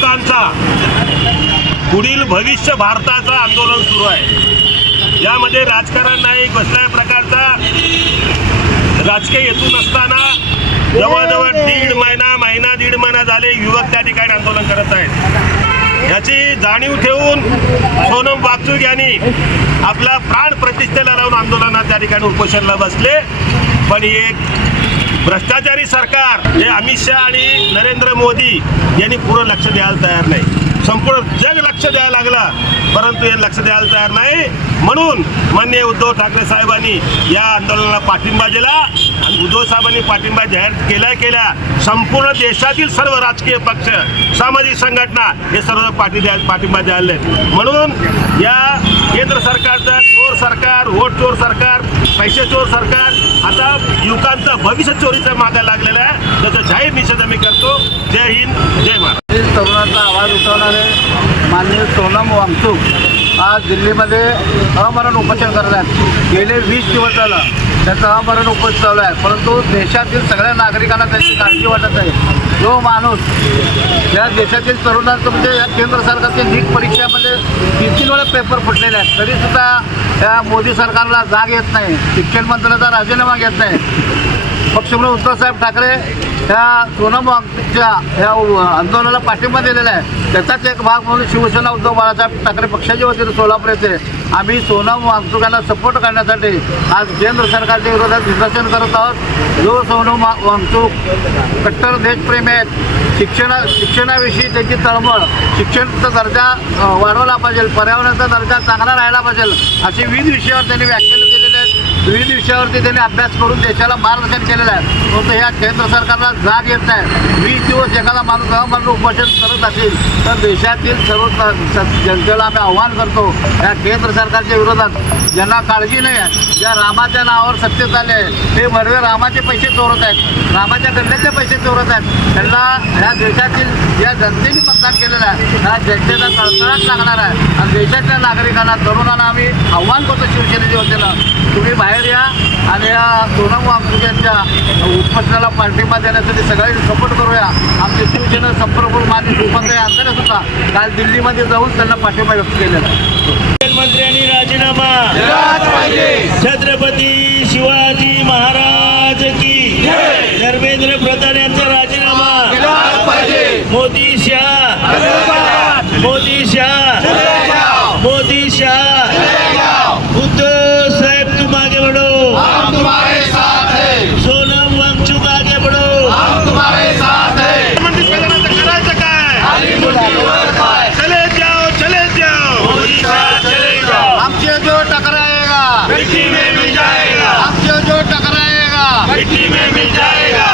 युवकांचा पुढील भविष्य भारताचं आंदोलन सुरू आहे। यामध्ये राजकारण नाही, कसल्याही प्रकारचा राजकीय हेतू नसताना जवळजवळ दीड महिना झाले युवक त्या ठिकाणी आंदोलन करत आहेत। याची जाणीव ठेवून सोनम वांगचुक यांनी आपला प्राण प्रतिष्ठेला लावून आंदोलनात त्या ठिकाणी उपोषणाला बसले। पण एक भ्रष्टाचारी सरकार हे अमित शहा आणि नरेंद्र मोदी यांनी पूर्ण लक्ष द्यायला तयार नाही। संपूर्ण जग लक्ष द्यायला लागला परंतु हे लक्ष द्यायला तयार नाही। म्हणून माननीय उद्धव ठाकरे साहेबांनी या आंदोलनाला पाठिंबा दिला आणि उद्धव साहेबांनी पाठिंबा जाहीर केल्या संपूर्ण देशातील सर्व राजकीय पक्ष, सामाजिक संघटना हे सर्व पाठिंबा द्यायला। म्हणून या केंद्र सरकारचं चोर सरकार, वोट चोर सरकार, पैसे चोर सरकार आता युवकांचं भविष्य चोरीचं मागे लागलेलं आहे। त्याचा जाहीर निषेध आम्ही करतो। जय हिंद, जय महाराष्ट्र। तरुणाचा आवाज उठवणारे माननीय सोनम वांगचुक आज दिल्लीमध्ये अमरण उपोषण करत आहेत। गेले 20 दिवस झालं त्याचं अमरण उपोषण चालू आहे, परंतु देशातील सगळ्या नागरिकांना त्याची काळजी वाटत आहे। जो माणूस या देशातील तरुणांचं म्हणजे या केंद्र सरकारच्या नीट परीक्षेमध्ये 3 वेळा पेपर फुटलेले आहेत, तरीसुद्धा या मोदी सरकारला जाग येत नाही, शिक्षण मंत्र्याचा राजीनामा घेत नाही। पक्षप्रमुख उद्धवसाहेब ठाकरे ह्या सोनम वांगचुकच्या ह्या आंदोलनाला पाठिंबा दिलेला आहे। त्याचाच एक भाग म्हणून शिवसेना उद्धव बाळासाहेब ठाकरे पक्षाच्या वतीने सोलापूर येथे आम्ही सोनम वांगचुक यांना सपोर्ट करण्यासाठी आज केंद्र सरकारच्या विरोधात निदर्शन करत आहोत। जो सोनम वांगचुक कट्टर देशप्रेमी आहेत, शिक्षणाविषयी त्यांची तळमळ, शिक्षणाचा दर्जा वाढवला पाहिजे, पर्यावरणाचा दर्जा चांगला राहायला पाहिजे अशी विविध विषयावर त्यांनी व्याख्यानं दिलेली आहेत। विविध विषयावरती त्यांनी अभ्यास करून देशाला मार्गदर्शन केलेलं आहे। परंतु ह्या केंद्र सरकारला जाग येत नाही। 20 दिवस एखादा माणूस अमरण उपोषण करत असेल तर देशातील सर्व जनतेला आम्ही आव्हान करतो, या केंद्र सरकारच्या विरोधात ज्यांना काळजी नाही आहे, ज्या रामाच्या नावावर सत्तेत आले आहे ते भरवे रामाचे पैसे चोरत आहेत, रामाच्या गल्ल्याचे पैसे चोरत आहेत, त्यांना ह्या देशातील या जनतेने मतदान केलेलं आहे, ह्या जनतेला तळतळाट लागणार आहे। आणि देशातल्या नागरिकांना, तरुणांना आम्ही आव्हान करतो शिवसेनेच्या वतीनं, तुम्ही बाहेर या आणि या सोनम वांगचुक यांच्या उपोषणाला पाठिंबा देण्यासाठी सगळ्यांनी सपोर्ट करूया। आमचे शिवसेना संपर्क मान्य सुपंत यांच्याने सुद्धा काल दिल्लीमध्ये जाऊन त्यांना पाठिंबा व्यक्त केलेला आहे। मुख्यमंत्र्यांनी राजीनामा छत्रपती शिवाजी महाराज की, धर्मेंद्र प्रधान यांचा राजीनामा, मोदी शाह, मोदी शाह, मोदी शाह, उद्धव साहेब तुम आगे बढ़ो, हम तुम्हारे साथ हैं, सोनम वांगचुक आगे बढ़ो, हम तुम्हारे साथ हैं। करायचं काय? चले जाओ मोदी शाह चले जाओ। हमसे जो टकराएगा मिट्टी में मिल जाएगा, हमसे जो टकराएगा मिट्टी में मिल जाएगा।